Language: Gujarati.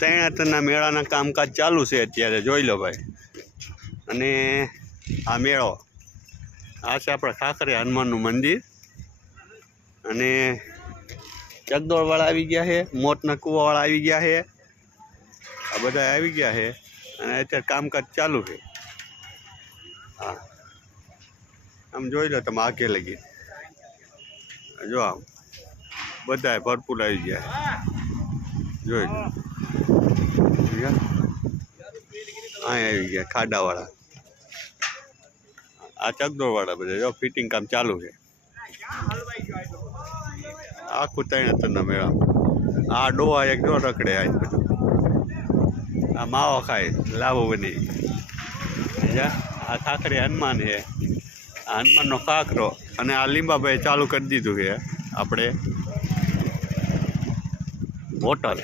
તૈણાતરના મેળાના કામકાજ ચાલુ છે અત્યારે, જોઈ લો ભાઈ. અને આ મેળો આ છે આપણા ખાખરે હનુમાનનું મંદિર. અને ચકદોળવાળા આવી ગયા છે, મોતના કૂવાવાળા આવી ગયા છે, આ બધા આવી ગયા છે. અને અત્યારે કામકાજ ચાલુ છે. હા, આમ જોઈ લો તમે આગે લગી, જો આમ બધા ભરપૂર આવી ગયા છે, જોઈ લો. અહીં આવી ગયા ખાડાવાળા, આ ચકદોળવાળા બધા જો ફિટિંગ કામ ચાલુ છે. આખું તૈણાતરના મેળામાં આ ડોહા એક જો રખડે, આ બધું આ માવો ખાય લાવો બની. આ ખાખરે હનુમાન છે, આ હનુમાનનો ખાખરો. અને આ લીંબાભાઈ ચાલુ કરી દીધું છે આપણે હોટલ.